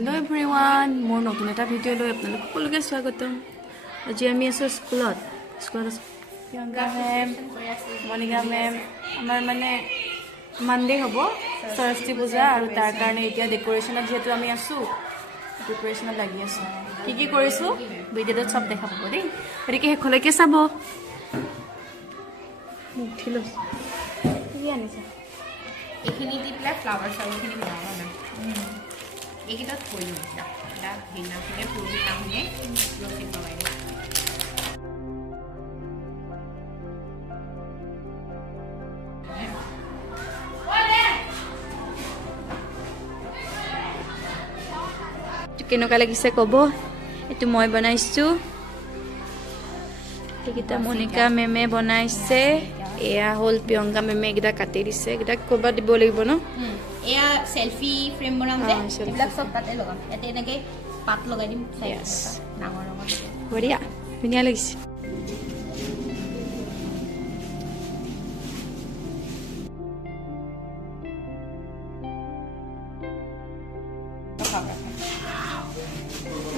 hello everyone मोर नतुन एटा video লৈ আপোনালোক সকলোকে স্বাগতম আজি আমি আছো স্কুলত প্ৰিয়ংকা মেম মনিকা মেম আমাৰ মানে মানডে হ'ব সৰস্বতী পূজা আৰু তাৰ কাৰণে এতিয়া ডেকোৰেশনত যেহেতু আমি আছো ডেকোৰেশনত লাগি আছো কি কৰিছো ভিডিওত সব দেখা পাব দেই গতিকে হেখলৈকে চাব মুঠিলো কি আনিছা এইখিনি দি প্লাই ফ্লাৱাৰ চাউলখিনি বনাবা না এইকেইটা থৈ দিওঁ এটা সেইদিনাখনে পুৰবিনাখনে ৰচিত লগাই দিওঁ কেনেকুৱা লাগিছে ক'ব এইটো মই বনাইছো এইকেইটা মনিকা মেমে বনাইছে এয়া হ'ল প্ৰিয়ংকা মেমে এইকেইটা কাটি দিছে এইকেইটা ক'ৰবাত দিব লাগিব ন এয়া সেলফি ফ্ৰেম বনাম যে এইবিলাক সব তাতে লগাম ইয়াতে এনেকৈ পাত লগাই দিম ডাঙৰ ডাঙৰ বঢ়িয়া ধুনীয়া লাগিছে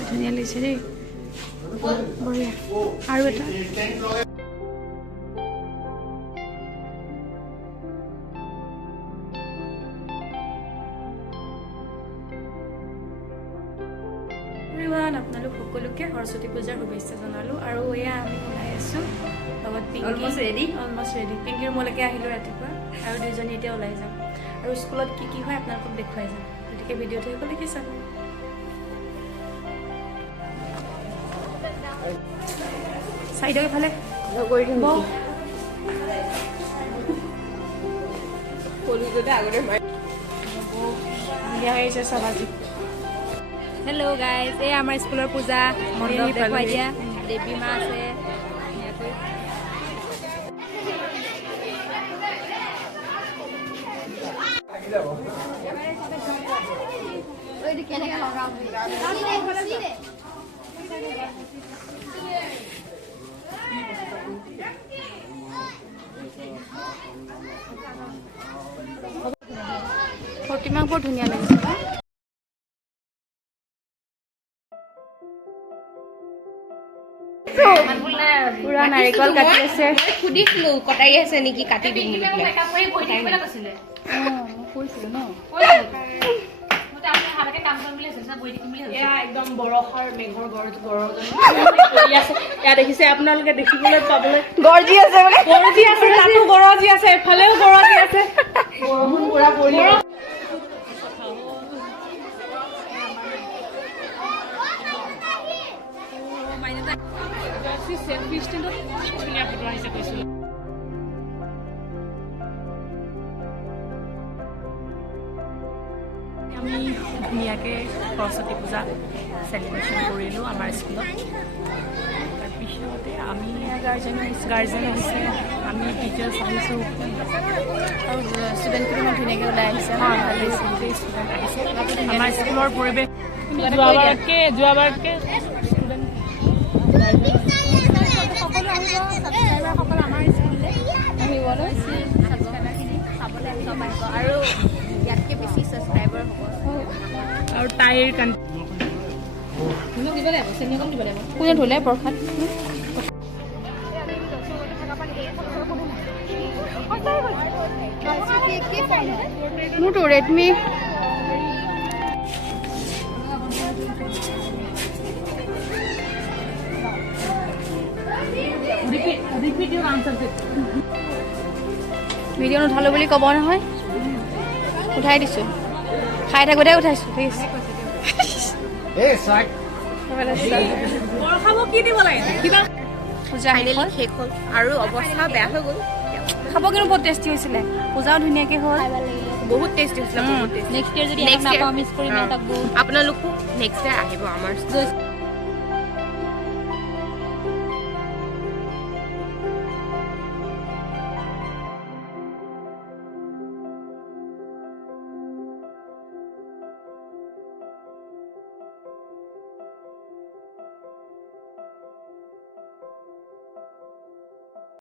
ধুনীয়া লাগিছে দেই বঢ়িয়া আৰু এটা আপোনালোক সকলোকে সৰস্বতী পূজাৰ শুভেচ্ছা জনালো আৰু এয়া আমি ওলাই আছো লগত পিংকি অলমষ্ট ৰেডি পিংকিৰ ৰুমলৈকে আহিলো ৰাতিপুৱা আৰু দুইজনী এতিয়া ওলাই যাম আৰু স্কুলত কি হয় আপোনালোকক দেখুৱাই যাম গতিকে ভিডিঅ'টো সকলোকে চাব চাইডৰ ইফালে কৰি দিম কলিজতে আগতে ধুনীয়া আহিছে চাবাজি হেল্ল' গাইজ এই আমাৰ স্কুলৰ পূজা মণ্ডপ দেখুৱাই দিয়া দেৱী মা আছে প্ৰতিমাক বৰ ধুনীয়া লাগিছে পুৰা নাৰিকল কাটি আছে সুধিছিলো কটাই আছে নেকি কাটি দিম একদম বৰষৰ মেঘৰ ইয়াত দেখিছে আপোনালোকে দেখিবলৈ পাবলৈ গৰজি আছে মানে গৰজি আছে তাতো গৰজি আছে এফালেও গৰজি আছে বৰষুণ পুৰা পৰি আমি ধুনীয়াকৈ সৰস্বতী পূজা চেলিব্ৰেশ্যন কৰিলোঁ আমাৰ স্কুলত তাৰপিছতে আমি গাৰ্জেন আহিছে আমি টিচাৰ্ছ আহিছোঁ আৰু ষ্টুডেণ্টখিনি ইমান ধুনীয়াকৈ ওলাই আহিছে গোটেই ষ্টুডেণ্ট আহিছে আমাৰ স্কুলৰ পৰিৱেশ যোৱাবাৰতকৈ ষ্টুডেণ্ট আৰু ইয়াতকৈ বেছি ছাবস্ক্ৰাইবাৰ হ'ব আৰু তাইৰ দিব লাগিব চেনি অকণ দিব লাগিব কোনে ধুলে প্ৰসাদ মোৰতো ৰেডমি ভিডিঅ' নুঠালো বুলি ক'ব নহয় উঠাই দিছোঁ খাই থাকোঁতে উঠাইছোঁ প্লিজ পূজা শেষ হ'ল আৰু অৱস্থা বেয়া হৈ গ'ল খাব কিন্তু বহুত টেষ্টি হৈছিলে পূজাও ধুনীয়াকৈ হ'ল বহুত টেষ্টি হৈছিলে বহুত টেষ্টি নেক্সট ইয়াৰ যদি মিছ কৰিম আপোনালোকো নেক্সট ইয়াৰ আহিব আমাৰ